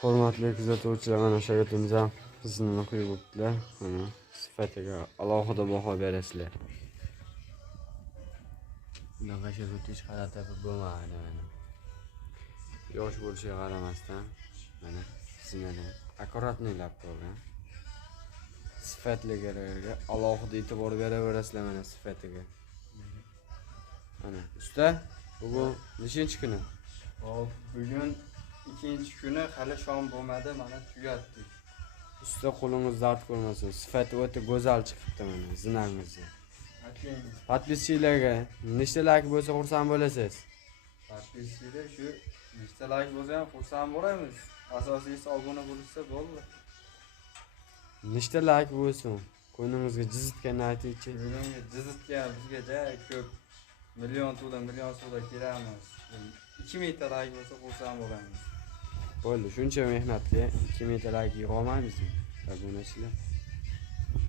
Hurmatli kuzatuvchilar, mana shogirdimiz ham qizini qo'yib o'tdilar. Mana sifatiga alohida baho berasizlar. Bunaqa shogird hech qayerda topib bo'lmaydi mana. Yosh bo'lishiga qaramasdan mana qizini akkuratnilab qo'ygan. Sifatlilarga alohida e'tibor beraverasizlar mana sifatiga. Mana usta, bugun nechinchi kuni? Hop, bugun ikkinchi kuni hali shom bo'lmadi, mana tugatdik. Usta qo'lingiz dard ko'rmasin. Sifati o'ta go'zal chiqibdi mana zinangizni. Podpischilarga nechta like bo'lsa xursand bo'lasiz? Podpischilar shu nechta like bo'lsa ham xursand bo'lamiz. Asosiysi obuna bo'lsa bo'ldi. Nechta like bo'lsin? Qo'yningizga jizitganini aytingchi. Bugungi jizitgan bizga ko'p million so'da kelamiz. 2000 ta like bo'lsa xursand bo'lamiz. Bo'ldi, shuncha mehnatga 2 ming like yig'olmaymizmi? Obunachilar.